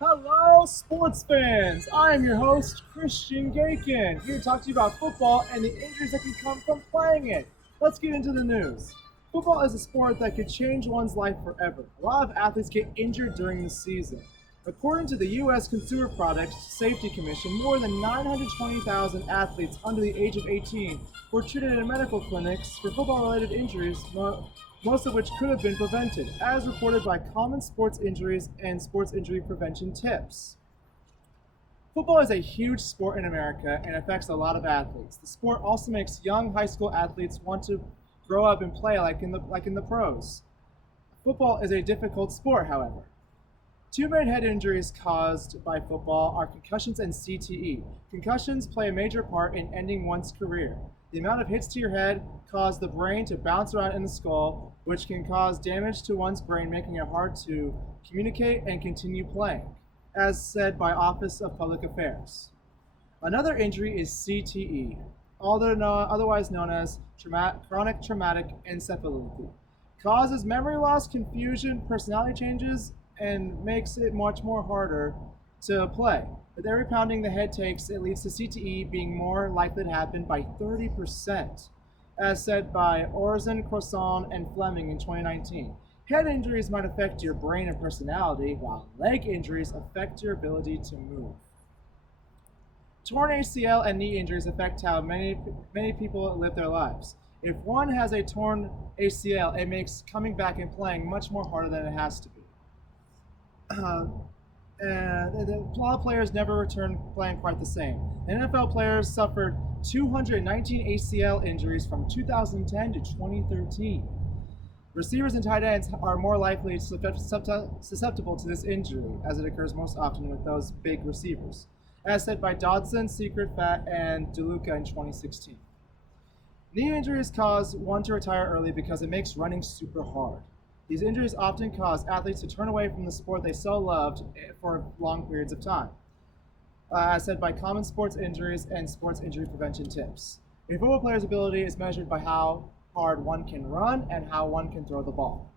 Hello, sports fans! I am your host, Christian Gakin, here to talk to you about football and the injuries that can come from playing it. Let's get into the news. Football is a sport that could change one's life forever. A lot of athletes get injured during the season. According to the U.S. Consumer Product Safety Commission, more than 920,000 athletes under the age of 18 were treated in medical clinics for football related injuries, most of which could have been prevented, as reported by Common Sports Injuries and Sports Injury Prevention Tips. Football is a huge sport in America and affects a lot of athletes. The sport also makes young high school athletes want to grow up and play like in the pros. Football is a difficult sport, however. Two main head injuries caused by football are concussions and CTE. Concussions play a major part in ending one's career. The amount of hits to your head cause the brain to bounce around in the skull, which can cause damage to one's brain, making it hard to communicate and continue playing, as said by Office of Public Affairs. Another injury is CTE, otherwise known as chronic traumatic encephalopathy. Causes memory loss, confusion, personality changes, and makes it much more harder to play. With every pounding the head takes, it leads to CTE being more likely to happen by 30%, as said by Orzen, Croissant, and Fleming in 2019. Head injuries might affect your brain and personality, while leg injuries affect your ability to move. Torn ACL and knee injuries affect how many people live their lives. If one has a torn ACL, it makes coming back and playing much more harder than it has to be. And a lot of players never return playing quite the same. NFL players suffered 219 ACL injuries from 2010 to 2013. Receivers and tight ends are more likely susceptible to this injury, as it occurs most often with those big receivers, as said by Dodson, Secret Fat, and DeLuca in 2016. Knee injuries cause one to retire early because it makes running super hard. These injuries often cause athletes to turn away from the sport they so loved for long periods of time, as said by Common Sports Injuries and Sports Injury Prevention Tips. A football player's ability is measured by how hard one can run and how one can throw the ball.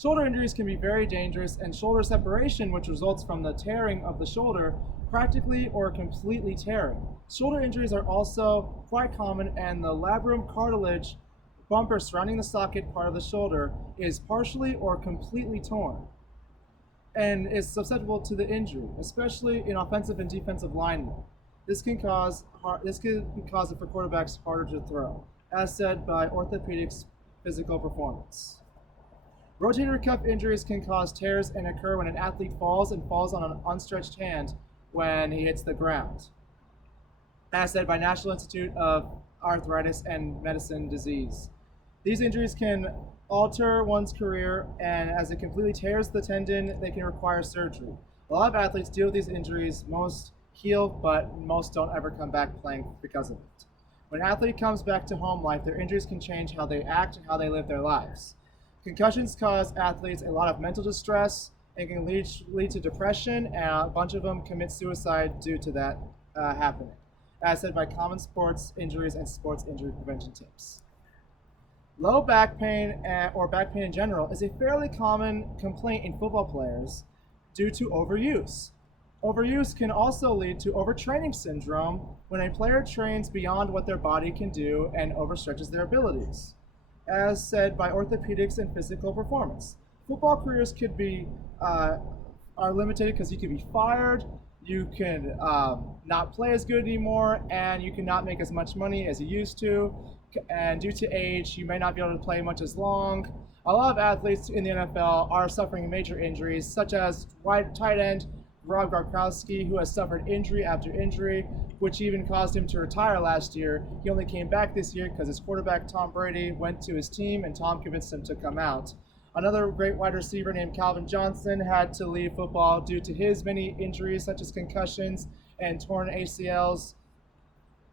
Shoulder injuries can be very dangerous, and shoulder separation, which results from the tearing of the shoulder, practically or completely tearing. Shoulder injuries are also quite common, and the labrum cartilage bumper surrounding the socket part of the shoulder is partially or completely torn and is susceptible to the injury, especially in offensive and defensive linemen. This can cause it for quarterbacks harder to throw, as said by Orthopedics Physical Performance. Rotator cuff injuries can cause tears and occur when an athlete falls on an unstretched hand when he hits the ground, as said by National Institute of Arthritis and Medicine Disease. These injuries can alter one's career, and as it completely tears the tendon, they can require surgery. A lot of athletes deal with these injuries. Most heal, but most don't ever come back playing because of it. When an athlete comes back to home life, their injuries can change how they act and how they live their lives. Concussions cause athletes a lot of mental distress and can lead to depression, and a bunch of them commit suicide due to that happening, as said by Common Sports Injuries and Sports Injury Prevention Tips. Low back pain or back pain in general is a fairly common complaint in football players due to overuse. Overuse can also lead to overtraining syndrome when a player trains beyond what their body can do and overstretches their abilities, as said by Orthopedics and Physical Performance. Football careers could be are limited because you could be fired, you can not play as good anymore, and you cannot make as much money as you used to. And due to age, you may not be able to play much as long. A lot of athletes in the NFL are suffering major injuries, such as tight end Rob Gronkowski, who has suffered injury after injury, which even caused him to retire last year. He only came back this year because his quarterback, Tom Brady, went to his team and Tom convinced him to come out. Another great wide receiver named Calvin Johnson had to leave football due to his many injuries, such as concussions and torn ACLs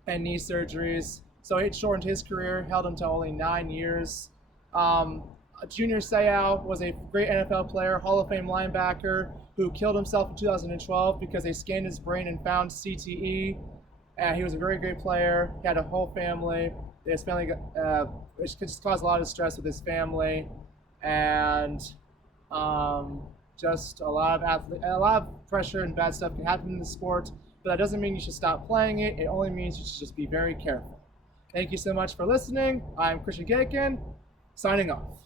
and knee surgeries. So it shortened his career, held him to only 9 years. Junior Seau was a great NFL player, Hall of Fame linebacker, who killed himself in 2012 because they scanned his brain and found CTE. And he was a very great player. He had a whole family. His family, which just caused a lot of stress with his family. And Just a lot of pressure and bad stuff can happen in the sport, but that doesn't mean you should stop playing it. It only means you should just be very careful. Thank you so much for listening. I'm Christian Gakin, signing off.